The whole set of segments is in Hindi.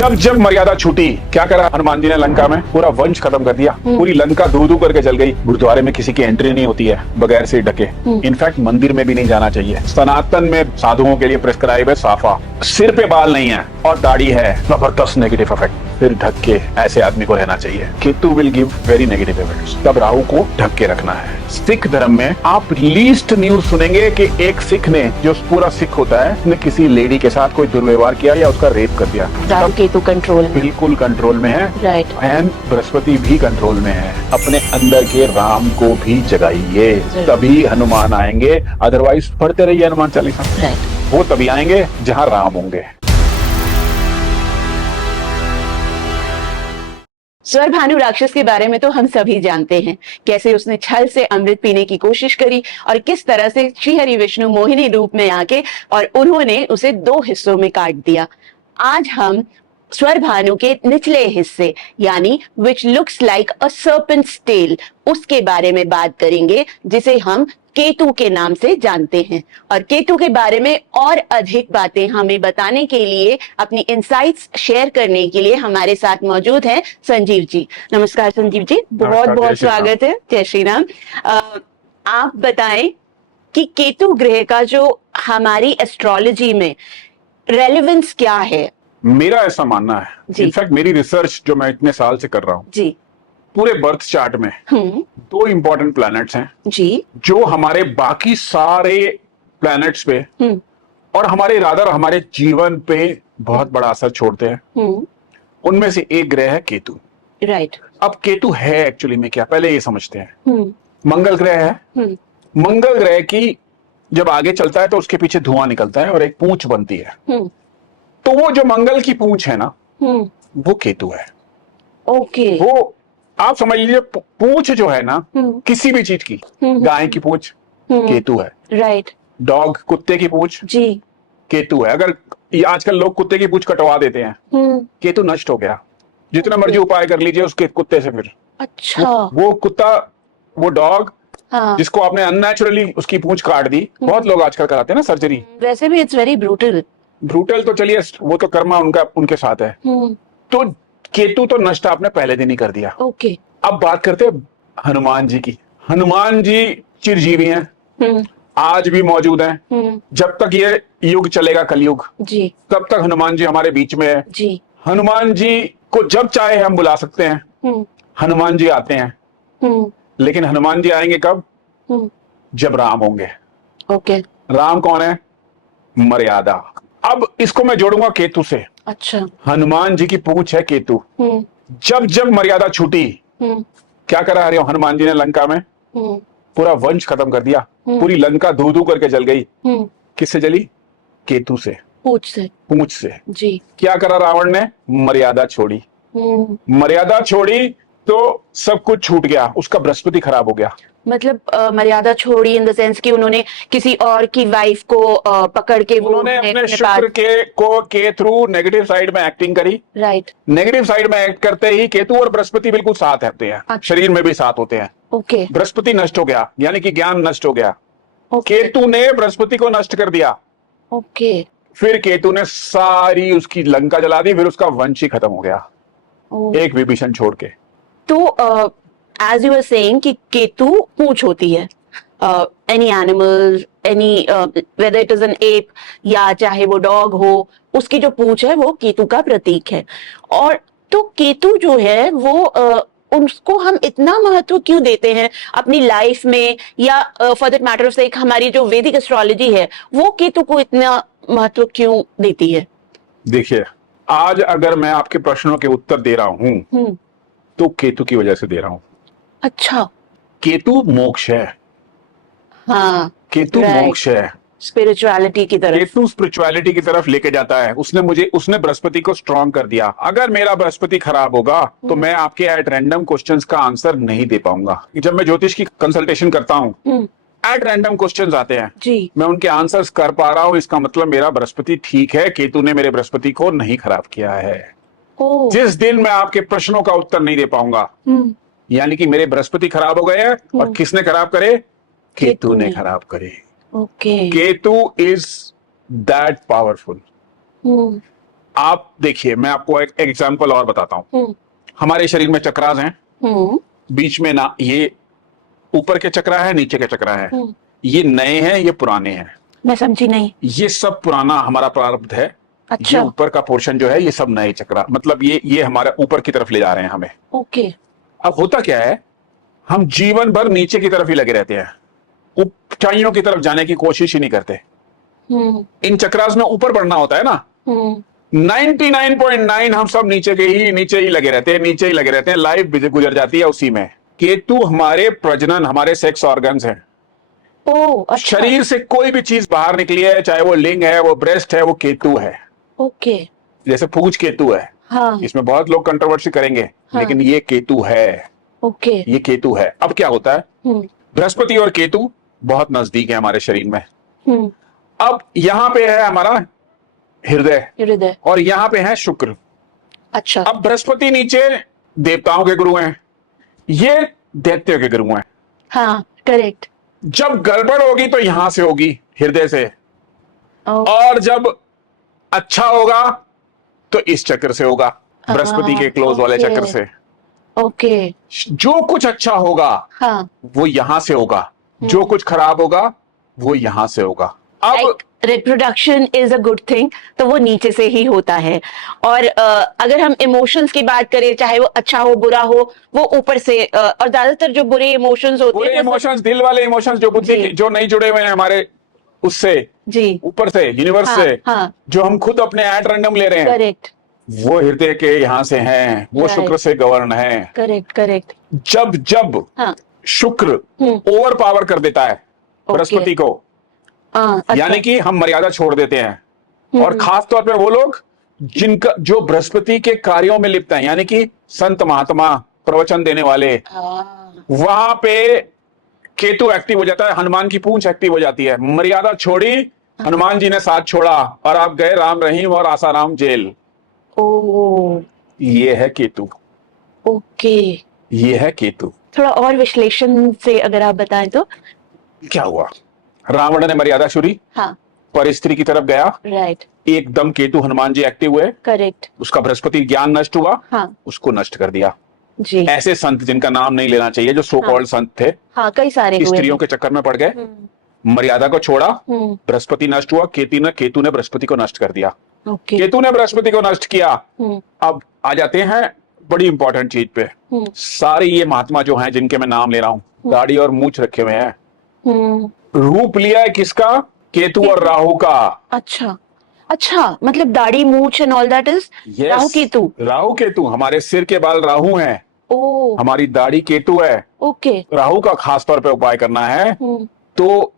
जब जब मर्यादा छूटी, क्या करा हनुमान जी ने लंका में? पूरा वंश खत्म कर दिया। पूरी लंका धू धू करके जल गई। गुरुद्वारे में किसी की एंट्री नहीं होती है बगैर सिर ढके। इनफैक्ट मंदिर में भी नहीं जाना चाहिए। सनातन में साधुओं के लिए प्रिस्क्राइब है साफा। सिर पे बाल नहीं है और दाढ़ी है, जबरदस्त नेगेटिव इफेक्ट। सिर ढक के ऐसे आदमी को रहना चाहिए। Ketu will give very negative effects. तब राहु को ढक के रखना है। सिख धर्म में आप लीस्ट न्यूज सुनेंगे कि एक सिख ने, जो पूरा सिख होता है, उसने किसी लेडी के साथ कोई दुर्व्यवहार किया या उसका रेप कर दिया। राहु केतु कंट्रोल, बिल्कुल कंट्रोल में है। राइट। एंड बृहस्पति भी कंट्रोल में है। अपने अंदर के राम को भी जगाइए, तभी हनुमान आएंगे। अदरवाइज पढ़ते रहिए हनुमान चालीसा। राइट। वो तभी आएंगे जहाँ राम होंगे। स्वर भानु राक्षस के बारे में तो हम सभी जानते हैं, कैसे उसने छल से अमृत पीने की कोशिश करी और किस तरह से श्री हरि विष्णु मोहिनी रूप में आके और उन्होंने उसे 2 हिस्सों में काट दिया। आज हम स्वर भानु के निचले हिस्से यानी which looks like a serpent's tail, उसके बारे में बात करेंगे, जिसे हम केतु के नाम से जानते हैं। और केतु के बारे में और अधिक बातें हमें बताने के लिए, अपनी इंसाइट्स शेयर करने के लिए हमारे साथ मौजूद हैं संजीव जी। नमस्कार संजीव जी, बहुत बहुत स्वागत है। जय श्री राम। आप बताएं कि केतु ग्रह का जो हमारी एस्ट्रोलॉजी में रेलेवेंस क्या है? मेरा ऐसा मानना है, इनफैक्ट मेरी रिसर्च जो मैं इतने साल से कर रहा हूँ जी, पूरे बर्थ चार्ट में 2 इंपॉर्टेंट प्लैनेट्स हैं जी, जो हमारे बाकी सारे प्लैनेट्स पे और हमारे रादर हमारे जीवन पे बहुत बड़ा असर छोड़ते हैं। उनमें से एक ग्रह है केतु। राइट। अब केतु है एक्चुअली में क्या, पहले ये समझते हैं। मंगल ग्रह है। मंगल ग्रह की जब आगे चलता है तो उसके पीछे धुआं निकलता है और एक पूंछ बनती है। तो वो जो मंगल की पूंछ है ना, वो केतु है। ओके। वो आप समझ लीजिए, पूंछ जो है ना किसी भी चीज की, गाय की पूंछ केतु है। राइट। डॉग, कुत्ते की पूंछ जी केतु है। अगर आजकल लोग कुत्ते की पूंछ कटवा देते हैं, केतु नष्ट हो गया। जितना मर्जी उपाय कर लीजिए उसके कुत्ते से, फिर अच्छा वो कुत्ता, वो डॉग, हाँ, जिसको आपने अननेचुरली उसकी पूंछ काट दी। बहुत लोग आजकल कराते हैं ना सर्जरी। वैसे भी इट्स वेरी ब्रूटल। ब्रूटल तो चलिए, वो तो कर्मा उनका उनके साथ है। तो केतु तो नष्ट आपने पहले दिन ही कर दिया। ओके। अब बात करते हैं हनुमान जी की। हनुमान जी चिरजीवी हैं, आज भी मौजूद हैं। जब तक ये युग चलेगा, कलयुग जी, तब तक हनुमान जी हमारे बीच में है जी। हनुमान जी को जब चाहे हम बुला सकते हैं। हनुमान जी आते हैं। लेकिन हनुमान जी आएंगे कब? जब राम होंगे। ओके। राम कौन है? मर्यादा। अब इसको मैं जोड़ूंगा केतु से। अच्छा। हनुमान जी की पूंछ है केतु। जब जब मर्यादा छूटी, क्या करा हनुमान जी ने लंका में? पूरा वंश खत्म कर दिया। पूरी लंका धू धू करके जल गई। किससे जली? केतु से, पूंछ से जी। क्या करा रावण ने? मर्यादा छोड़ी। मर्यादा छोड़ी तो सब कुछ छूट गया, उसका बृहस्पति खराब हो गया। मतलब मर्यादा छोड़ी इन द सेंस कि उन्होंने किसी और की वाइफ को पकड़ के उन्होंने अपने शुक्र के थ्रू नेगेटिव साइड में एक्टिंग करी। राइट। नेगेटिव साइड में एक्ट करते ही केतु और बृहस्पति बिल्कुल साथ होते हैं। अच्छा। शरीर में भी साथ होते हैं। ओके। बृहस्पति नष्ट हो गया, यानी कि ज्ञान नष्ट हो गया। केतु ने बृहस्पति को नष्ट कर दिया। ओके। फिर केतु ने सारी उसकी लंका जला दी, फिर उसका वंश ही खत्म हो गया, एक विभीषण छोड़ के। तो as you were saying कि केतु पूंछ होती है, any animal, any whether it is an ape या चाहे वो डॉग हो, उसकी जो पूंछ है वो केतु का प्रतीक है। और तो केतु जो है वो उसको हम इतना महत्व क्यों देते हैं अपनी लाइफ में, या for that matter of sake हमारी जो वैदिक एस्ट्रोलॉजी है वो केतु को इतना महत्व क्यों देती है? देखिए, आज अगर मैं आपके प्रश्नों के उत्तर दे रहा हूं तो केतु की वजह से दे रहा हूं। अच्छा। केतु मोक्ष है। हाँ, केतु मोक्ष है, स्पिरिचुअलिटी की तरफ। केतु स्पिरिचुअलिटी की तरफ लेके जाता है। उसने बृहस्पति को स्ट्रॉन्ग कर दिया। अगर मेरा बृहस्पति खराब होगा तो मैं आपके एट रैंडम क्वेश्चंस का आंसर नहीं दे पाऊंगा। जब मैं ज्योतिष की कंसल्टेशन करता हूँ, एट रैंडम क्वेश्चंस आते हैं जी, मैं उनके आंसर्स कर पा रहा हूँ, इसका मतलब मेरा बृहस्पति ठीक है, केतु ने मेरे बृहस्पति को नहीं खराब किया है। जिस दिन मैं आपके प्रश्नों का उत्तर नहीं दे पाऊंगा, यानी कि मेरे बृहस्पति खराब हो गए हैं, और किसने खराब करे? केतु ने खराब करे। Okay. Ketu is that powerful. आप देखिए, मैं आपको एक एग्जांपल और बताता हूँ। हमारे शरीर में चक्रास हैं, बीच में ना ये ऊपर के चक्रा है, नीचे के चक्रा है। ये नए हैं, ये पुराने हैं। मैं समझी नहीं। ये सब पुराना हमारा प्रारब्ध है। अच्छा। ये ऊपर का पोर्शन जो है, ये सब नए चक्रा, मतलब ये हमारा ऊपर की तरफ ले जा रहे हैं हमें। ओके। अब होता क्या है, हम जीवन भर नीचे की तरफ ही लगे रहते हैं, ऊंचाइयों की तरफ जाने की कोशिश ही नहीं करते। इन चक्रास में ऊपर बढ़ना होता है ना। 99.9 हम सब नीचे ही लगे रहते हैं, नीचे ही लगे रहते हैं। लाइफ गुजर जाती है उसी में। केतु हमारे प्रजनन, हमारे सेक्स ऑर्गन्स हैं। अच्छा। शरीर से कोई भी चीज बाहर निकली है, चाहे वो लिंग है, वो ब्रेस्ट है, वो केतु है। ओके। जैसे पूंछ केतु है। हाँ। इसमें बहुत लोग कंट्रोवर्सी करेंगे, हाँ। लेकिन ये केतु है। ओके। ये केतु है। अब क्या होता है, बृहस्पति और केतु बहुत नजदीक है हमारे शरीर में। अब यहां पे है हमारा हृदय और यहां पे है शुक्र। अच्छा। अब बृहस्पति नीचे देवताओं के गुरु हैं, ये दैत्यों के गुरु हैं। हाँ, करेक्ट। जब गड़बड़ होगी तो यहां से होगी, हृदय से। और जब अच्छा होगा तो इस चक्र से होगा, बृहस्पति के क्लोज वाले चक्र से। ओके। जो कुछ अच्छा होगा हाँ, वो यहां से होगा, जो कुछ खराब होगा वो यहां से होगा। अब reproduction is a good thing, तो वो नीचे से ही होता है। और अगर हम इमोशंस की बात करें, चाहे वो अच्छा हो बुरा हो, वो ऊपर से और ज्यादातर जो बुरे इमोशंस होते हैं, बुरे इमोशंस, दिल वाले इमोशंस, जो बुद्धि जो नहीं जुड़े हुए हैं हमारे उससे, जी, ऊपर से, यूनिवर्स हाँ, से, हाँ, जो हम खुद अपने एट रैंडम ले रहे हैं, करेक्ट, वो हृदय के यहाँ से हैं, वो शुक्र से गवर्न है। करेक्ट। जब हाँ, शुक्र ओवर पावर कर देता है बृहस्पति को, अच्छा। यानी कि हम मर्यादा छोड़ देते हैं। और खास तौर पे वो लोग जिनका जो बृहस्पति के कार्यों में लिप्त हैं, यानी कि संत महात्मा, प्रवचन देने वाले, वहां पे केतु एक्टिव हो जाता है, हनुमान की पूंछ एक्टिव हो जाती है। मर्यादा छोड़ी, हनुमान जी ने साथ छोड़ा और आप गए राम रहीम और आसाराम जेल। ये है केतु। ओके। ये है केतु। थोड़ा और विश्लेषण से अगर आप बताएं तो। क्या हुआ, रावण ने मर्यादा छोड़ी, हाँ, पर स्त्री की तरफ गया, राइट, एकदम केतु हनुमान जी एक्टिव हुए, करेक्ट, उसका बृहस्पति ज्ञान नष्ट हुआ, हाँ, उसको नष्ट कर दिया। जी। ऐसे संत जिनका नाम नहीं लेना चाहिए, जो सो कॉल्ड संत थे, हाँ, कई सारे हुए स्त्रियों के चक्कर में पड़ गए, मर्यादा को छोड़ा, बृहस्पति नष्ट हुआ, केतु ने बृहस्पति को नष्ट कर दिया। केतु ने बृहस्पति को नष्ट किया। अब आ जाते हैं बड़ी इंपॉर्टेंट चीज पे। सारे ये महात्मा जो हैं, जिनके मैं नाम ले रहा हूँ, दाढ़ी और मूछ रखे हुए हैं, रूप लिया है किसका, केतु और राहु का। अच्छा, मतलब दाढ़ी मूछ and all that is Rahu Ketu. हमारे सिर के बाल राहु हैं, हमारी दाढ़ी केतु है। ओके। राहु का खास तौर पे उपाय करना है तो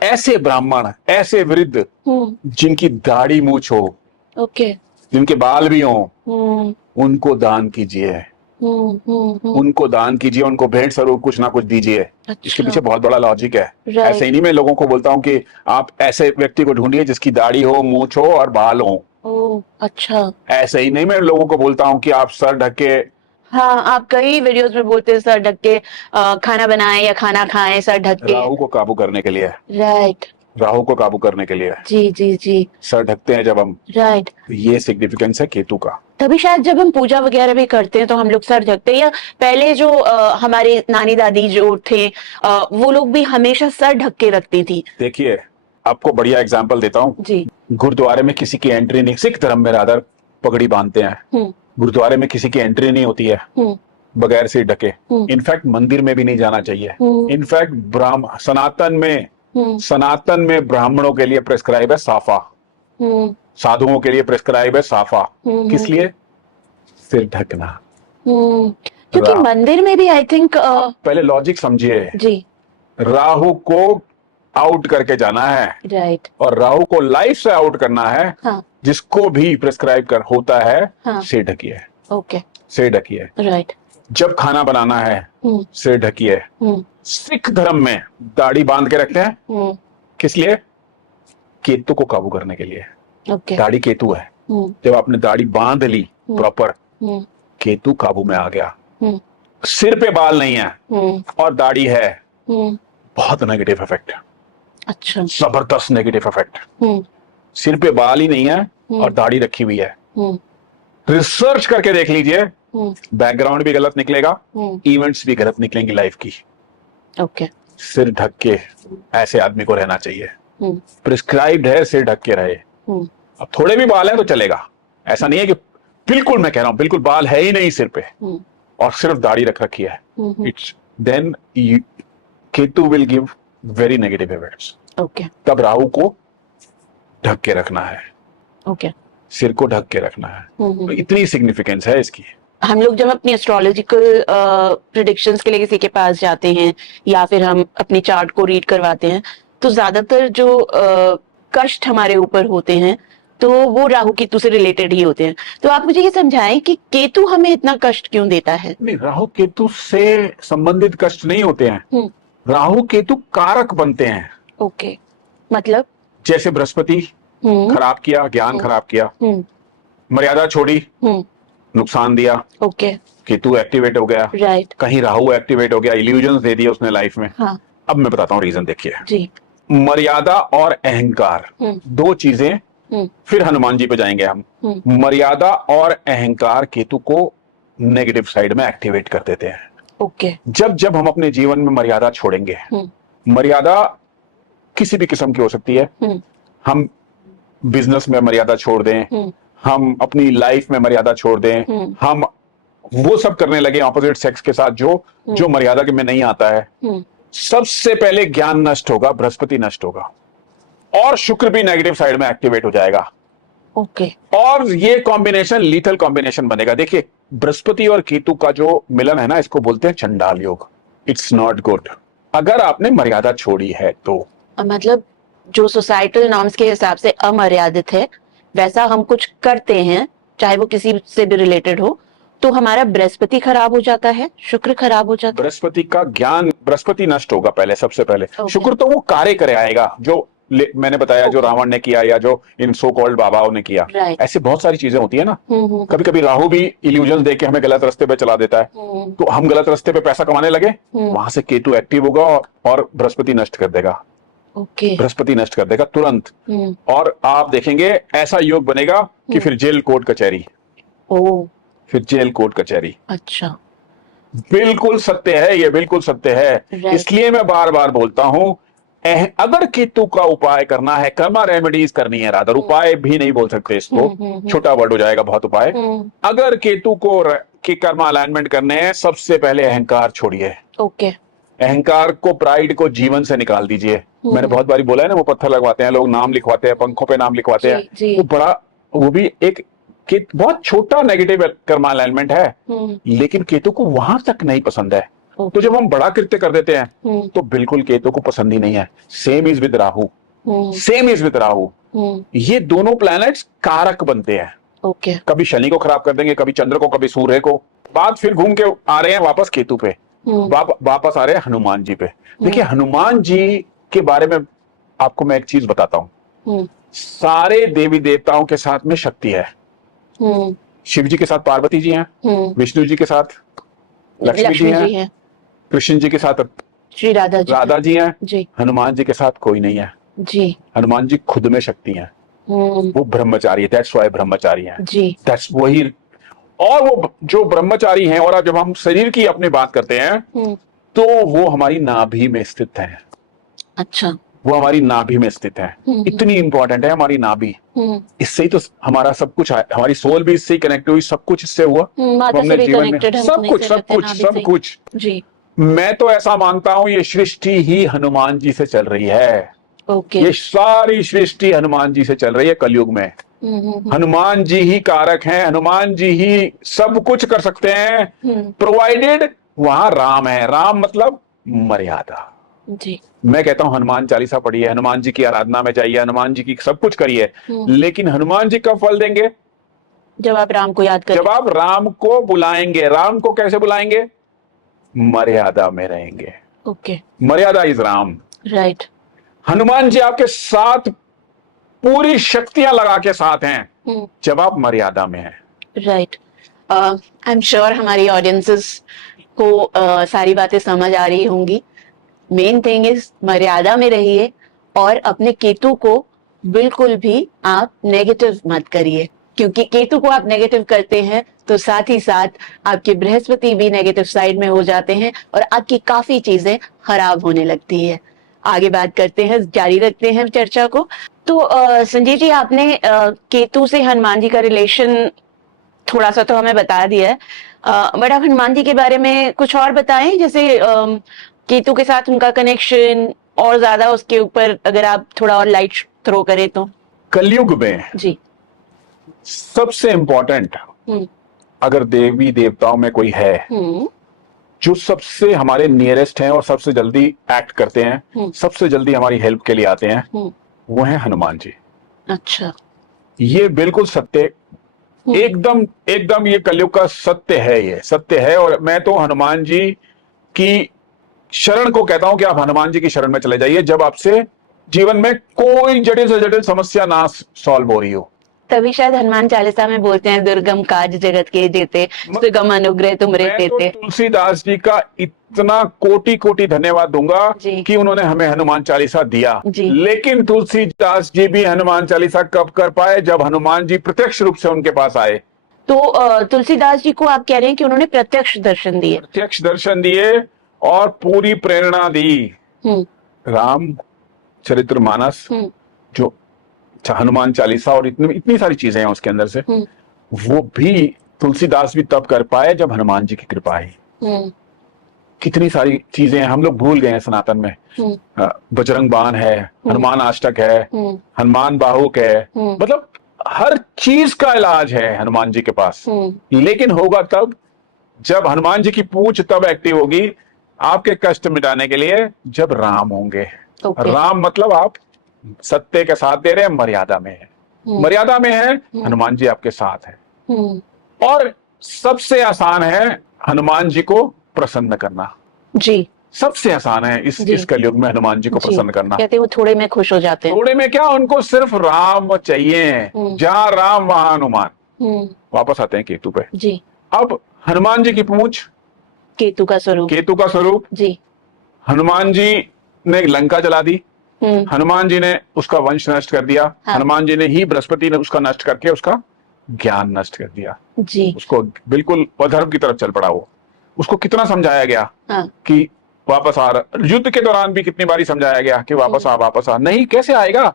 ऐसे ब्राह्मण, ऐसे वृद्ध जिनकी दाढ़ी मूछ हो, जिनके बाल भी हों, उनको दान कीजिए। उनको दान कीजिए, उनको भेंट स्वरूप कुछ ना कुछ दीजिए। अच्छा। इसके पीछे बहुत बड़ा लॉजिक है। राइट। ऐसे ही नहीं मैं लोगों को बोलता हूँ कि आप ऐसे व्यक्ति को ढूंढिए जिसकी दाढ़ी हो, मूछ हो और बाल हो। अच्छा। ऐसे ही नहीं मैं लोगों को बोलता हूँ कि आप सर ढक के, हाँ, आप कई वीडियोस में बोलते हैं सर ढक के खाना बनाएं या खाना खाएं सर ढक के। राहु को काबू करने के लिए। राइट। राहु को काबू करने के लिए जी सर ढकते हैं जब हम। राइट। ये सिग्निफिकेंस है केतु का। तभी शायद जब हम पूजा वगैरह भी करते हैं तो हम लोग सर ढकते हैं, या पहले जो हमारे नानी दादी जो थे वो लोग भी हमेशा सर ढक के रखती थी। देखिए, आपको बढ़िया एग्जांपल देता हूँ जी। गुरुद्वारे में किसी की एंट्री नहीं, सिख धर्म में रादर पगड़ी बांधते हैं, गुरुद्वारे में किसी की एंट्री नहीं होती है बगैर सिर ढके। इनफैक्ट मंदिर में भी नहीं जाना चाहिए। इनफैक्ट सनातन में ब्राह्मणों के लिए प्रेस्क्राइब है साफा, साधुओं के लिए प्रेस्क्राइब है साफा। किस लिए? सिर ढकना। क्योंकि मंदिर में भी आई थिंक पहले लॉजिक समझिए जी। राहु को आउट करके जाना है, राइट, और राहु को लाइफ से आउट करना है। हाँ, जिसको भी प्रेस्क्राइब कर होता है, हाँ, सिर ढकिए। ओके, सिर ढकिए। राइट। जब खाना बनाना है सिर ढकिए। सिख धर्म में दाढ़ी बांध के रखते हैं, किस लिए? केतु को काबू करने के लिए। ओके। दाढ़ी केतु है। जब आपने दाढ़ी बांध ली प्रॉपर, केतु काबू में आ गया। सिर पे बाल नहीं है और दाढ़ी है, बहुत नेगेटिव इफेक्ट। अच्छा। जबरदस्त नेगेटिव इफेक्ट। सिर पे बाल ही नहीं है और दाढ़ी रखी हुई है, रिसर्च करके देख लीजिए, बैकग्राउंड भी गलत निकलेगा, इवेंट्स भी गलत निकलेंगी लाइफ की। ओके। सिर ढक के ऐसे आदमी को रहना चाहिए, प्रिस्क्राइब्ड है सिर ढक के रहे। अब थोड़े भी बाल हैं तो चलेगा, ऐसा नहीं है कि बिल्कुल, मैं कह रहा हूं बिल्कुल बाल है ही नहीं सिर पे और सिर्फ दाढ़ी रख रखी है, it's then Ketu will give very negative effects. Okay. तब राहु को ढक के रखना है, ओके। सिर को ढक के रखना है। तो इतनी सिग्निफिकेंस है इसकी। हम लोग जब अपनी एस्ट्रोलॉजिकल प्रिडिक्शंस के लिए किसी के पास जाते हैं या फिर हम अपनी चार्ट को रीड करवाते हैं, तो ज्यादातर जो कष्ट हमारे ऊपर होते हैं तो वो राहु केतु से रिलेटेड ही होते हैं। तो आप मुझे ये समझाएं कि केतु हमें इतना कष्ट क्यों देता है? नहीं, राहु केतु से संबंधित कष्ट नहीं होते हैं, राहु केतु कारक बनते हैं। ओके, मतलब जैसे बृहस्पति खराब किया, ज्ञान खराब किया, मर्यादा छोड़ी, नुकसान दिया, ओके, केतु एक्टिवेट हो गया, राइट, कहीं राहु एक्टिवेट हो गया, इल्यूजन्स दे दिए उसने लाइफ में। हाँ, अब मैं बताता हूँ रीजन, देखिए जी। मर्यादा और अहंकार दो चीजें, फिर हनुमान जी पे जाएंगे हम। मर्यादा और अहंकार केतु को नेगेटिव साइड में एक्टिवेट कर देते हैं। ओके। जब जब हम अपने जीवन में मर्यादा छोड़ेंगे, मर्यादा किसी भी किस्म की हो सकती है, हम बिजनेस में मर्यादा छोड़ दें, हम अपनी लाइफ में मर्यादा छोड़ दें, हम वो सब करने लगे ऑपोजिट सेक्स के साथ जो मर्यादा के में नहीं आता है, सबसे पहले ज्ञान नष्ट होगा, बृहस्पति नष्ट होगा और शुक्र भी नेगेटिव साइड में एक्टिवेट हो जाएगा। ओके। और ये कॉम्बिनेशन लीथल कॉम्बिनेशन बनेगा। देखिए बृहस्पति और केतु का जो मिलन है ना, इसको बोलते हैं चंडाल योग। इट्स नॉट गुड अगर आपने मर्यादा छोड़ी है तो। मतलब जो सोसाइटल नॉर्म्स के हिसाब से अमर्यादित है वैसा हम कुछ करते हैं, चाहे वो किसी से भी रिलेटेड हो, तो हमारा बृहस्पति खराब हो जाता है, शुक्र खराब हो जाता है। बृहस्पति का ज्ञान, बृहस्पति नष्ट होगा पहले, सबसे पहले। शुक्र तो वो कार्य करे आएगा जो मैंने बताया, जो रावण ने किया या जो इन सो कॉल्ड बाबाओं ने किया। ऐसे बहुत सारी चीजें होती है ना। कभी कभी राहु भी इल्यूजन दे के हमें गलत रास्ते पे चला देता है, तो हम गलत रास्ते पे पैसा कमाने लगे, वहां से केतु एक्टिव होगा और बृहस्पति नष्ट कर देगा। ओके। बृहस्पति नष्ट कर देगा तुरंत। और आप देखेंगे ऐसा योग बनेगा कि फिर जेल कोर्ट कचहरी, फिर जेल कोर्ट कचहरी। अच्छा, बिल्कुल सत्य है, ये बिल्कुल सत्य है। इसलिए मैं बार बार बोलता हूं, अगर केतु का उपाय करना है, कर्मा रेमेडीज करनी है, रादर उपाय भी नहीं बोल सकते इसको, छोटा वर्ड हो जाएगा बहुत उपाय। अगर केतु को की कर्मा अलाइनमेंट करने हैं, सबसे पहले अहंकार छोड़िए। ओके। अहंकार को, प्राइड को जीवन से निकाल दीजिए। मैंने बहुत बारी बोला है ना, वो पत्थर लगवाते हैं लोग, नाम लिखवाते हैं, पंखों पे नाम लिखवाते हैं, वो बड़ा, वो भी एक बहुत छोटा नेगेटिव कर्मा अलाइनमेंट है, लेकिन केतु को वहां तक नहीं पसंद है। तो जब हम बड़ा कृत्य कर देते हैं तो बिल्कुल केतु को पसंद ही नहीं है। Same is with Rahu, same is with Rahu. ये दोनों प्लैनेट्स कारक बनते हैं। ओके। कभी शनि को खराब कर देंगे, कभी चंद्र को, कभी सूर्य को। बात फिर घूम के आ रहे हैं वापस केतु पे, वापस आ रहे हैं हनुमान जी पे। देखिए हनुमान जी के बारे में आपको मैं एक चीज बताता हूं, सारे देवी देवताओं के साथ में शक्ति है। शिव जी के साथ पार्वती जी हैं, विष्णु जी के साथ लक्ष्मी जी हैं, कृष्ण जी के साथ श्री राधा जी हैं जी। हनुमान जी के साथ कोई नहीं है जी। हनुमान जी खुद में शक्ति हैं। वो ब्रह्मचारी है, दैट्स व्हाई ब्रह्मचारी हैं जी। दैट्स वही। और वो जो ब्रह्मचारी हैं, और जब हम शरीर की अपनी बात करते हैं तो वो हमारी नाभि में स्थित है। अच्छा। वो हमारी नाभि में स्थित है। इतनी इंपॉर्टेंट है हमारी नाभि। इससे ही तो हमारा सब कुछ है, हमारी सोल भी इससे कनेक्ट हुई, सब कुछ इससे हुआ। हमने जीवन में सब कुछ जी। मैं तो ऐसा मानता हूं ये सृष्टि ही हनुमान जी से चल रही है। ओके। ये सारी सृष्टि हनुमान जी से चल रही है कलयुग में। हनुमान जी ही कारक हैं, हनुमान जी ही सब कुछ कर सकते हैं, प्रोवाइडेड वहां राम है। राम मतलब मर्यादा जी। मैं कहता हूं हनुमान चालीसा पढ़िए, हनुमान जी की आराधना में जाइए, हनुमान जी की सब कुछ करिए, लेकिन हनुमान जी कब फल देंगे? जब आप राम को याद करें, जब आप राम को बुलाएंगे। राम को कैसे बुलाएंगे? मर्यादा में रहेंगे। ओके। मर्यादा इज राम, राइट। हनुमान जी आपके साथ पूरी शक्तियां लगा के साथ हैं जब आप मर्यादा में हैं। राइट। आई एम श्योर हमारी ऑडियंसेस को सारी बातें समझ आ रही होंगी। मेन थिंग इज मर्यादा में रहिए और अपने केतु को बिल्कुल भी आप नेगेटिव मत करिए। क्योंकि केतु को आप नेगेटिव करते हैं तो साथ ही साथ आपके बृहस्पति भी नेगेटिव साइड में हो जाते हैं और आपकी काफी चीजें खराब होने लगती है। आगे बात करते हैं, जारी रखते हैं चर्चा को। तो संजय जी, आपने केतु से हनुमान जी का रिलेशन थोड़ा सा तो हमें बता दिया है, बट आप हनुमान जी के बारे में कुछ और बताएं, जैसे केतु के साथ उनका कनेक्शन और ज्यादा उसके ऊपर अगर आप थोड़ा और लाइट थ्रो करें तो। कलयुग में जी। सबसे इंपॉर्टेंट अगर देवी देवताओं में कोई है जो सबसे हमारे नियरेस्ट हैं और सबसे जल्दी एक्ट करते हैं, सबसे जल्दी हमारी हेल्प के लिए आते हैं, वो है हनुमान जी। अच्छा। ये बिल्कुल सत्य, एकदम एकदम ये कलयुग का सत्य है, ये सत्य है। और मैं तो हनुमान जी की शरण को कहता हूं कि आप हनुमान जी की शरण में चले जाइए जब आपसे जीवन में कोई जटिल से जटिल समस्या ना सॉल्व हो रही हो। तभी शायद हनुमान चालीसा में बोलते हैं, दुर्गम काज जगत के जेते, सुगम अनुग्रह तुमरे तेते। तो तुलसीदास जी का इतना कोटि कोटि धन्यवाद दूंगा कि उन्होंने हमें हनुमान चालीसा दिया। लेकिन तुलसीदास जी भी हनुमान चालीसा कब कर पाए? जब हनुमान जी प्रत्यक्ष रूप से उनके पास आए। तो तुलसीदास जी को आप कह रहे हैं कि उन्होंने प्रत्यक्ष दर्शन दिए? प्रत्यक्ष दर्शन दिए और पूरी प्रेरणा दी। राम चरितमानस, जो हनुमान चालीसा और इतनी सारी चीजें हैं उसके अंदर से, वो भी तुलसीदास भी तब कर पाए जब हनुमान जी की कृपा आई। कितनी सारी चीजें हम लोग भूल गए हैं सनातन में। बजरंग बाण है, हनुमान अष्टक है, हनुमान बाहुक है, मतलब हर चीज का इलाज है हनुमान जी के पास। लेकिन होगा तब जब हनुमान जी की पूंछ तब एक्टिव होगी आपके कष्ट मिटाने के लिए जब राम होंगे। राम मतलब आप सत्य के साथ दे रहे हैं, मर्यादा में है, मर्यादा में है, हनुमान जी आपके साथ है। और सबसे आसान है हनुमान जी को प्रसन्न करना। जी, सबसे आसान है इस कलयुग में हनुमान जी को प्रसन्न करना। कहते हैं वो थोड़े में खुश हो जाते हैं। थोड़े में क्या, उनको सिर्फ राम चाहिए। जहां राम वहां हनुमान। वापस आते हैं केतु पे। जी। अब हनुमान जी की पूंछ केतु का स्वरूप, केतु का स्वरूप। जी। हनुमान जी ने लंका जला दी, हनुमान जी ने उसका वंश नष्ट कर दिया। हाँ। हनुमान जी ने ही, बृहस्पति ने उसका नष्ट करके उसका ज्ञान नष्ट कर दिया। जी। उसको बिल्कुल अधर्म की तरफ चल पड़ा वो। उसको कितना समझाया गया। हाँ। कि वापस आ रहा, युद्ध के दौरान भी कितनी बारी समझाया गया कि वापस आ, वापस आ। नहीं, कैसे आएगा?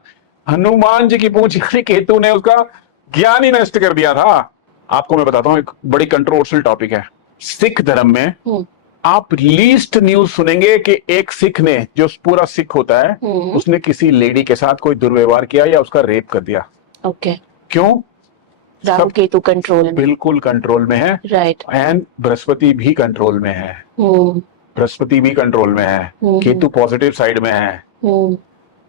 हनुमान जी की पूंछ यानी केतु ने उसका ज्ञान ही नष्ट कर दिया था। आपको मैं बताता हूँ, एक बड़ी कंट्रोवर्शियल टॉपिक है सिख धर्म में। आप लीस्ट न्यूज सुनेंगे कि एक सिख ने, जो पूरा सिख होता है, उसने किसी लेडी के साथ कोई दुर्व्यवहार किया या उसका रेप कर दिया। ओके। क्यों? राहु केतु कंट्रोल में, बिल्कुल कंट्रोल में है। राइट। एंड बृहस्पति भी कंट्रोल में है। बृहस्पति भी कंट्रोल में है। केतु पॉजिटिव साइड में है।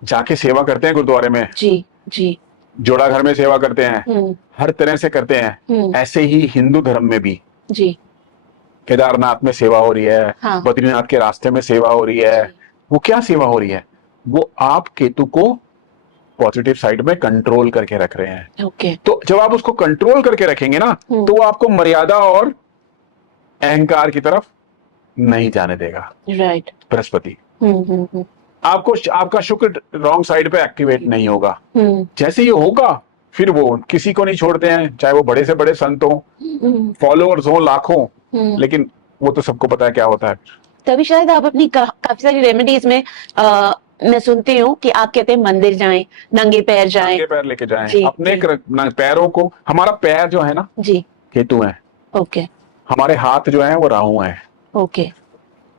जाके सेवा करते हैं गुरुद्वारे में। जी जी। जोड़ा घर में सेवा करते हैं, हर तरह से करते हैं। ऐसे ही हिंदू धर्म में भी जी, केदारनाथ में सेवा हो रही है। हाँ। बद्रीनाथ के रास्ते में सेवा हो रही है। वो क्या सेवा हो रही है? वो आप केतु को पॉजिटिव साइड में कंट्रोल करके रख रहे हैं। ओके। तो जब आप उसको कंट्रोल करके रखेंगे ना, तो वो आपको मर्यादा और अहंकार की तरफ नहीं जाने देगा। राइट। बृहस्पति आपको, आपका शुक्र रॉन्ग साइड पे एक्टिवेट नहीं होगा। जैसे ये होगा फिर वो किसी को नहीं छोड़ते हैं, चाहे वो बड़े से बड़े संत हो, फॉलोअर्स हो लाखों, लेकिन वो तो सबको पता है क्या होता है। तभी शायद आप अपनी काफी सारी रेमेडीज में मैं सुनती हूँ कि आप कहते हैं मंदिर जाएं, नंगे पैर जाएं, नंगे पैर लेके जाएं अपने पैरों को। हमारा पैर जो है ना जी, केतु है। ओके। हमारे हाथ जो है वो राहु है। ओके।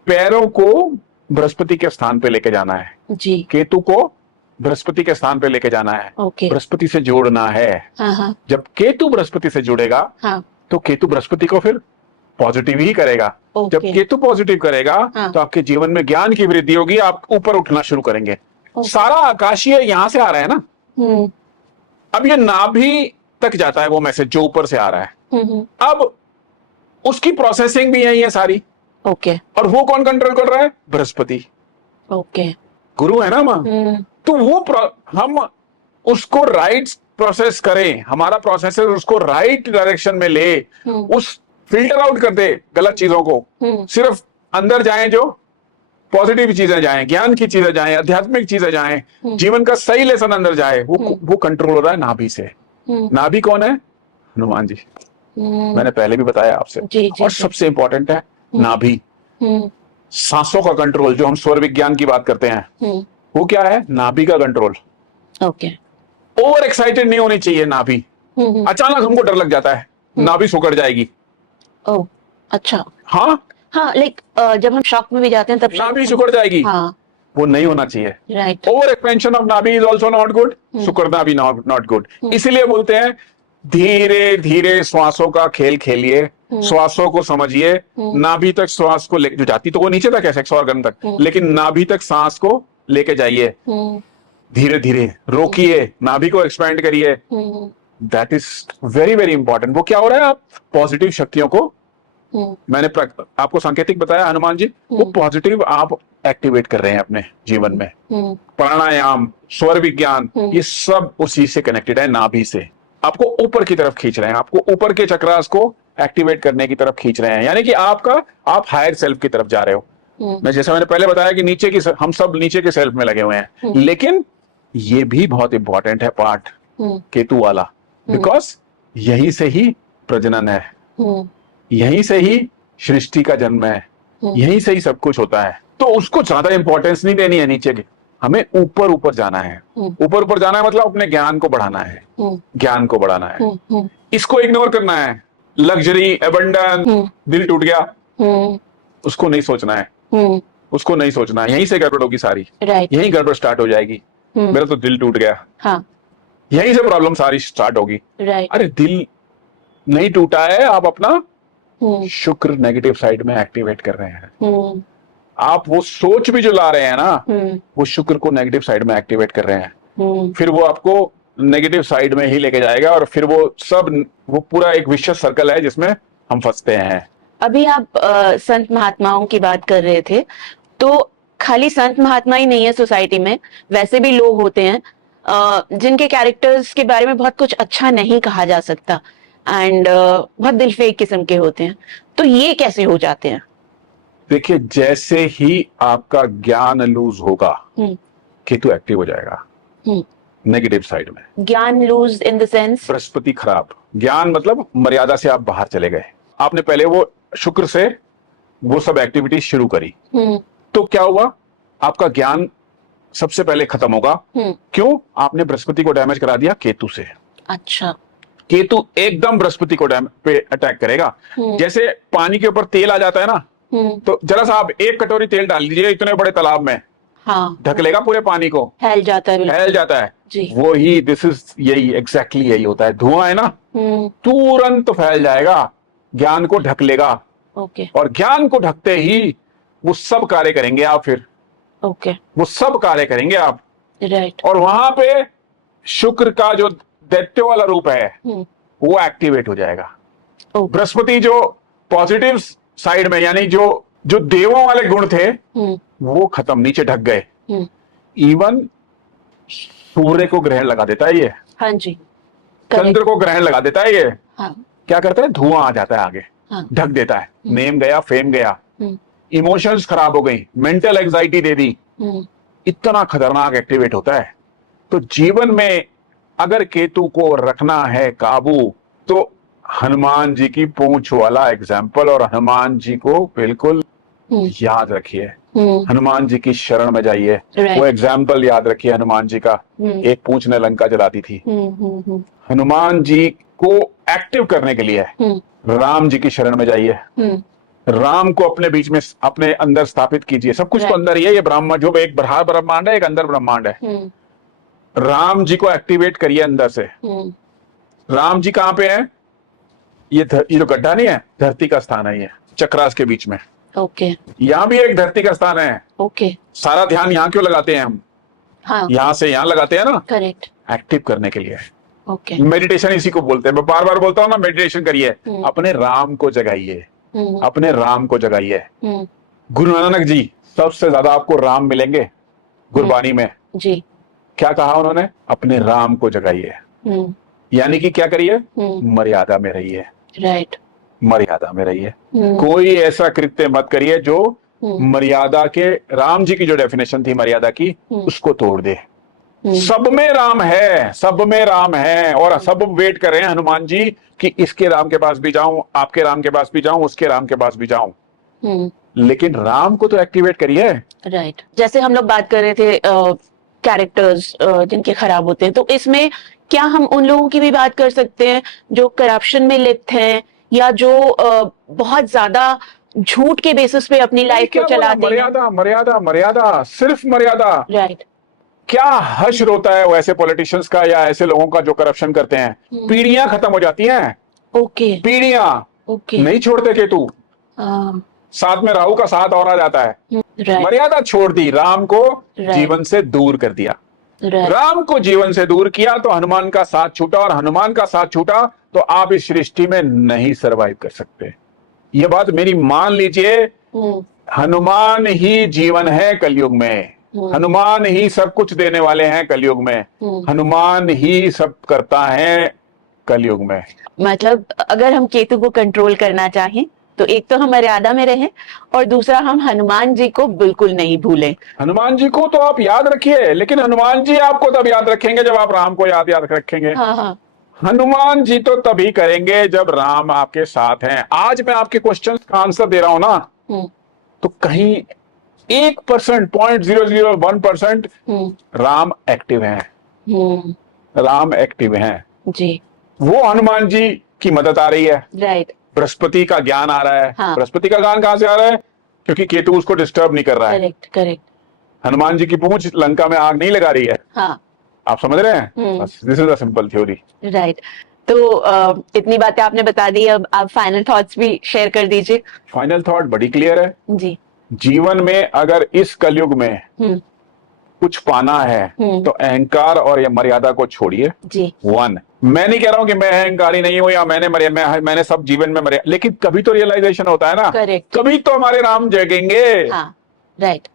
पैरों को बृहस्पति के स्थान पे लेके जाना है जी, केतु को बृहस्पति के स्थान पे लेके जाना है। ओके। बृहस्पति से जोड़ना है। हाँ। जब केतु बृहस्पति से जुड़ेगा, हाँ, तो केतु बृहस्पति को फिर पॉजिटिव ही करेगा। जब केतु पॉजिटिव करेगा, हाँ, तो आपके जीवन में ज्ञान की वृद्धि होगी, आप ऊपर उठना शुरू करेंगे। सारा आकाशीय यहां से आ रहा है ना, अब ये नाभि तक जाता है वो मैसेज जो ऊपर से आ रहा है। अब उसकी प्रोसेसिंग भी यही है सारी। ओके। और वो कौन कंट्रोल कर रहा है? बृहस्पति। ओके। गुरु है ना मां। तो वो हम उसको राइट प्रोसेस करें, हमारा प्रोसेसर उसको राइट डायरेक्शन में ले, उस फिल्टर आउट कर दे गलत चीजों को, सिर्फ अंदर जाएं जो पॉजिटिव चीजें जाएं, ज्ञान की चीजें जाएं, आध्यात्मिक चीजें जाएं, जीवन का सही लेसन अंदर जाए। वो कंट्रोल हो रहा है नाभि से। नाभि कौन है? हनुमान जी, मैंने पहले भी बताया आपसे। जी जी और जी। सबसे इंपॉर्टेंट है नाभि, हम्म सांसों का कंट्रोल। जो हम स्वर विज्ञान की बात करते हैं हम्म। वो क्या है? नाभि का कंट्रोल। ओके। ओवर एक्साइटेड नहीं होनी चाहिए नाभि। हम्म। अचानक हमको डर लग जाता है, नाभि सुकड़ जाएगी। ओ अच्छा। हाँ, हाँ लाइक जब हम शॉक में भी जाते हैं तब नाभि सुकड़ जाएगी। हाँ वो नहीं होना चाहिए। राइट। ओवर एक्सपेंशन ऑफ नाभि इज ऑल्सो नॉट गुड, सुकड़ना भी नॉट गुड। इसलिए बोलते हैं धीरे धीरे श्वासों का खेल खेलिए, श्वासों को समझिए। नाभि तक श्वास को ले जो जाती तो वो नीचे तक है, सेक्स ऑर्गन तक, लेकिन नाभि तक सांस को लेके जाइए। धीरे धीरे रोकिए, नाभि को एक्सपेंड करिए। That is very very important. वो क्या हो रहा है? आप पॉजिटिव शक्तियों को, मैंने आपको सांकेतिक बताया हनुमान जी, वो पॉजिटिव आप एक्टिवेट कर रहे हैं अपने जीवन में। प्राणायाम, स्वर विज्ञान, ये सब उसी से कनेक्टेड है, नाभि से। आपको ऊपर की तरफ खींच रहे हैं, आपको ऊपर के चक्रास को एक्टिवेट करने की तरफ खींच रहे हैं, यानी कि आप हायर सेल्फ की तरफ जा रहे हो। मैं जैसा मैंने पहले बताया कि नीचे की, हम सब नीचे के सेल्फ में लगे हुए हैं, लेकिन ये भी बहुत इंपॉर्टेंट है पार्ट केतु वाला, बिकॉज यहीं से ही प्रजनन है, यहीं से ही सृष्टि का जन्म है, यहीं से ही सब कुछ होता है। तो उसको ज्यादा इंपॉर्टेंस नहीं देनी है नीचे की, हमें ऊपर ऊपर जाना है। ऊपर ऊपर जाना है मतलब अपने ज्ञान को बढ़ाना है, ज्ञान को बढ़ाना है। इसको इग्नोर करना है। लग्जरी, एबंडन, दिल टूट गया, उसको नहीं सोचना है, उसको नहीं सोचना है। यहीं से गड़बड़ होगी सारी, यहीं गड़बड़ स्टार्ट हो जाएगी। मेरा तो दिल टूट गया, हाँ यहीं से प्रॉब्लम सारी स्टार्ट होगी। अरे दिल नहीं टूटा है, आप अपना शुक्र नेगेटिव साइड में एक्टिवेट कर रहे हैं। आप वो सोच भी जो ला रहे हैं ना, वो शुक्र को नेगेटिव साइड में एक्टिवेट कर रहे हैं। फिर वो आपको नेगेटिव साइड में ही लेके जाएगा, और फिर वो पूरा एक विशेष सर्कल है जिसमें हम फंसते हैं। अभी आप संत महात्माओं की बात कर रहे थे, तो खाली संत महात्मा ही नहीं है सोसाइटी में, वैसे भी लोग होते हैं जिनके कैरेक्टर्स के बारे में बहुत कुछ अच्छा नहीं कहा जा सकता, एंड बहुत दिलफेक किस्म के होते हैं। तो ये कैसे हो जाते हैं? देखिए, जैसे ही आपका ज्ञान लूज होगा, केतु एक्टिव हो जाएगा नेगेटिव साइड में। ज्ञान loose in the sense? Brihaspati खराब। ज्ञान मतलब मर्यादा से आप बाहर चले गए, आपने पहले वो शुक्र से वो सब एक्टिविटी शुरू करी, तो क्या हुआ? आपका ज्ञान सबसे पहले खत्म होगा। क्यों? आपने बृहस्पति को डैमेज करा दिया केतु से। अच्छा। केतु एकदम बृहस्पति को पे अटैक करेगा। जैसे पानी के ऊपर तेल आ जाता है ना, तो जरा सा आप एक कटोरी तेल डाल दीजिए इतने बड़े तालाब में, हाँ, ढक लेगा पूरे पानी को, फैल जाता है, फैल जाता है जी। वो ही यही एग्जैक्टली यही होता है। धुआं है ना, तुरंत फैल जाएगा, ज्ञान को ढक लेगा। ओके। और ज्ञान को ढकते ही वो सब कार्य करेंगे आप, फिर ओके, वो सब कार्य करेंगे आप। राइट। और वहां पे शुक्र का जो दैत्य वाला रूप है वो एक्टिवेट हो जाएगा। बृहस्पति जो पॉजिटिव साइड में, यानी जो देवों वाले गुण थे वो खत्म, नीचे ढक गए। इवन सूर्य को ग्रहण लगा देता है ये, हाँ जी, चंद्र को ग्रहण लगा देता है ये। हाँ। क्या करता है? धुआं आ जाता है आगे, हाँ। ढक देता है। नेम गया, फेम गया, इमोशंस खराब हो गई, मेंटल एंजाइटी दे दी। इतना खतरनाक एक्टिवेट होता है। तो जीवन में अगर केतु को रखना है काबू, तो हनुमान जी की पूंछ वाला एग्जाम्पल, और हनुमान जी को बिल्कुल याद रखिए, हनुमान जी की शरण में जाइए। वो एग्जाम्पल याद रखिए हनुमान जी का। एक पूंछ ने लंका जलाती थी। हनुमान जी को एक्टिव करने के लिए राम जी की शरण में जाइए। राम को अपने बीच में, अपने अंदर स्थापित कीजिए। सब कुछ तो अंदर ही है। ये ब्रह्म जो एक बाहर ब्रह्मांड है, एक अंदर ब्रह्मांड है। राम जी को एक्टिवेट करिए अंदर से। राम जी कहाँ पे है? ये जो गड्ढा नहीं है, धरती का स्थान है ये, चक्रास के बीच में। ओके। यहाँ भी एक धरती का स्थान है। ओके। सारा ध्यान यहाँ क्यों लगाते हैं हम? हाँ। यहाँ से यहाँ लगाते हैं ना, करेक्ट, एक्टिव करने के लिए। ओके। मेडिटेशन इसी को बोलते हैं। मैं बार बार बोलता हूँ ना, मेडिटेशन करिए, अपने राम को जगाइए, अपने राम को जगाइए। गुरु नानक जी, सबसे ज्यादा आपको राम मिलेंगे गुरबानी में जी। क्या कहा उन्होंने? अपने राम को जगाइए। यानी कि क्या करिए? मर्यादा में रहिए। राइट, मर्यादा में रहिए। कोई ऐसा कृत्य मत करिए जो मर्यादा के, राम जी की जो डेफिनेशन थी मर्यादा की, उसको तोड़ दे। सब में राम है, सब में राम है, और सब वेट कर रहे हैं हनुमान जी कि इसके राम के पास भी जाऊं, आपके राम के पास भी जाऊं, उसके राम के पास भी जाऊं। लेकिन राम को तो एक्टिवेट करिए। राइट, जैसे हम लोग बात कर रहे थे कैरेक्टर्स जिनके खराब होते हैं, तो इसमें क्या हम उन लोगों की भी बात कर सकते हैं जो करप्शन में लिप्त हैं, या जो बहुत ज्यादा झूठ के बेसिस पे अपनी लाइफ को चलाते हैं? मर्यादा मर्यादा मर्यादा, सिर्फ मर्यादा। राइट। क्या हश्र होता है वैसे पॉलिटिशियंस का या ऐसे लोगों का जो करप्शन करते हैं। पीढ़ियां खत्म हो जाती हैं। ओके। पीढ़ियां नहीं छोड़ते केतु, साथ में राहु का साथ और आ जाता है। मर्यादा छोड़ दी, राम को जीवन से दूर कर दिया। राम को जीवन से दूर किया तो हनुमान का साथ छूटा, और हनुमान का साथ छूटा तो आप इस सृष्टि में नहीं सरवाइव कर सकते। ये बात मेरी मान लीजिए। हनुमान ही जीवन है कलयुग में, हनुमान ही सब कुछ देने वाले हैं कलयुग में, हनुमान ही सब करता है कलयुग में। मतलब अगर हम केतु को कंट्रोल करना चाहें तो एक तो हम मर्यादा में रहें, और दूसरा हम हनुमान जी को बिल्कुल नहीं भूलें। हनुमान जी को तो आप याद रखिए, लेकिन हनुमान जी आपको तब याद रखेंगे जब आप राम को याद रखेंगे। हाँ। हनुमान जी तो तभी करेंगे जब राम आपके साथ हैं। आज मैं आपके क्वेश्चन का आंसर दे रहा हूं ना, तो कहीं 1%, 0.001% राम एक्टिव हैं। राम एक्टिव हैं जी। वो हनुमान जी की मदद आ रही है। राइट। बृहस्पति का ज्ञान आ रहा है। हाँ। बृहस्पति का ज्ञान कहां से आ रहा है? क्योंकि केतु उसको डिस्टर्ब नहीं कर रहा है। करेक्ट। हनुमान जी की पूंछ लंका में आग नहीं लगा रही है। हाँ। आप समझ रहे हैं? This is a simple theory. Right. तो इतनी बातें आपने बता दी, अब आप फाइनल थॉट्स भी शेयर कर दीजिए। फाइनल थॉट बड़ी क्लियर है जी। जीवन में अगर इस कलयुग में कुछ पाना है तो अहंकार और या मर्यादा को छोड़िए। जी। मैं नहीं कह रहा हूं कि मैं अहंकारी नहीं हूं या मैंने सब जीवन में मर्यादा, लेकिन कभी तो रियलाइजेशन होता है ना। करेक्ट। कभी तो हमारे राम जगेंगे। हाँ। राइट।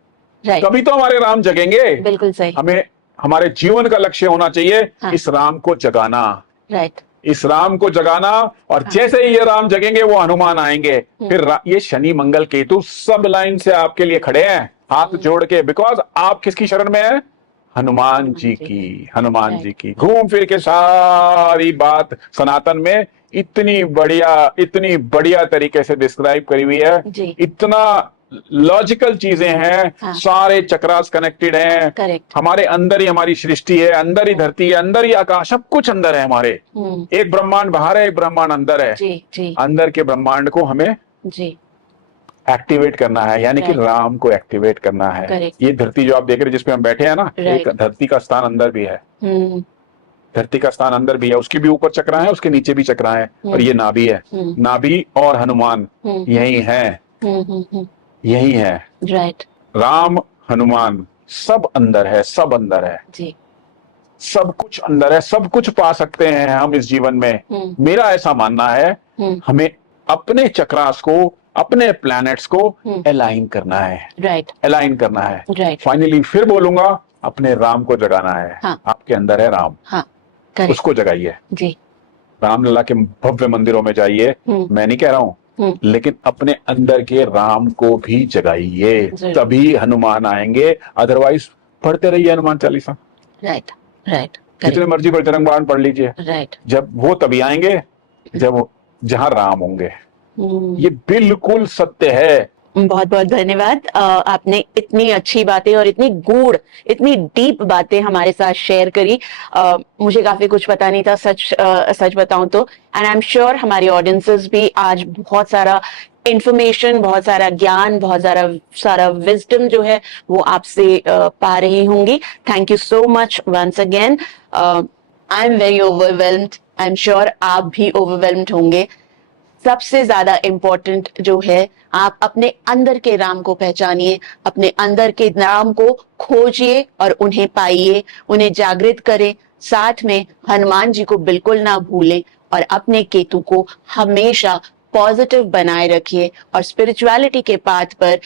कभी तो हमारे राम जगेंगे। बिल्कुल सही। हमें हमारे जीवन का लक्ष्य होना चाहिए। हाँ। इस राम को जगाना। राइट। इस राम को जगाना, और हाँ। जैसे ही ये राम जगेंगे वो हनुमान आएंगे। फिर ये शनि मंगल केतु सब लाइन से आपके लिए खड़े हैं हाथ जोड़ के, बिकॉज आप किसकी शरण में है? हनुमान जी की। हनुमान जी की घूम फिर के सारी बात सनातन में इतनी बढ़िया तरीके से डिस्क्राइब करी हुई है। इतना लॉजिकल चीजें हैं। हाँ। सारे चक्रास कनेक्टेड हैं। करेक्ट। हमारे अंदर ही हमारी सृष्टि है, अंदर ही धरती है, अंदर ही आकाश, सब कुछ अंदर है हमारे। एक ब्रह्मांड बाहर है, एक ब्रह्मांड अंदर है। जी। अंदर के ब्रह्मांड को हमें एक्टिवेट करना है, यानी कि राम को एक्टिवेट करना है। ये धरती जो आप देख रहे हैं जिसपे हम बैठे हैं ना, एक धरती का स्थान अंदर भी है। धरती का स्थान अंदर भी है, उसके भी ऊपर चक्रा है, उसके नीचे भी चक्रा है, और ये नाभि है। नाभि और हनुमान यही है। यही है। राइट। राम हनुमान सब अंदर है, सब अंदर है जी। सब कुछ अंदर है, सब कुछ पा सकते हैं हम इस जीवन में। मेरा ऐसा मानना है हमें अपने चक्रास को, अपने प्लैनेट्स को अलाइन करना है। राइट। अलाइन करना है। राइट। फाइनली फिर बोलूंगा, अपने राम को जगाना है। हाँ। आपके अंदर है राम। हाँ। उसको जगाइए जी। रामलला के भव्य मंदिरों में जाइए, मैं नहीं कह रहा हूं, लेकिन अपने अंदर के राम को भी जगाइए, तभी हनुमान आएंगे। अदरवाइज पढ़ते रहिए हनुमान चालीसा। राइट। जितने मर्जी बजरंग बाण पढ़ लीजिए। राइट। जब वो तभी आएंगे जब जहां राम होंगे। ये बिल्कुल सत्य है। बहुत बहुत धन्यवाद। आपने इतनी अच्छी बातें और इतनी गूढ़, इतनी डीप बातें हमारे साथ शेयर करी। मुझे काफी कुछ पता नहीं था, सच बताऊं तो। एंड आई एम श्योर हमारी ऑडियंसेस भी आज बहुत सारा इंफॉर्मेशन, बहुत सारा ज्ञान, बहुत सारा विजडम जो है वो आपसे पा रही होंगी। Thank you so much once again. I am very overwhelmed. I am sure आप भी ओवरवेल्म्ड होंगे। सबसे ज्यादा इम्पोर्टेंट जो है, आप अपने अंदर के राम को पहचानिए, अपने अंदर के राम को खोजिए और उन्हें पाइए, उन्हें जागृत करें। साथ में हनुमान जी को बिल्कुल ना भूलें, और अपने केतु को हमेशा पॉजिटिव बनाए रखिए, और स्पिरिचुअलिटी के पाथ पर,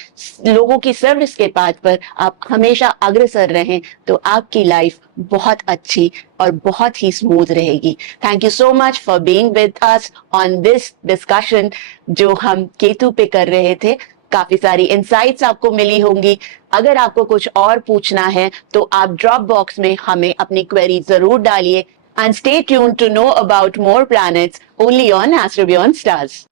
लोगों की सर्विस के पाथ पर आप हमेशा अग्रसर रहें, तो आपकी लाइफ बहुत अच्छी और बहुत ही स्मूथ रहेगी। Thank you so much for being with us on this discussion जो हम केतु पे कर रहे थे। काफी सारी इंसाइट्स आपको मिली होंगी। अगर आपको कुछ और पूछना है तो आप ड्रॉप बॉक्स में हमें अपनी क्वेरी जरूर डालिए। And stay tuned to know about more planets only on Astro Beyond stars.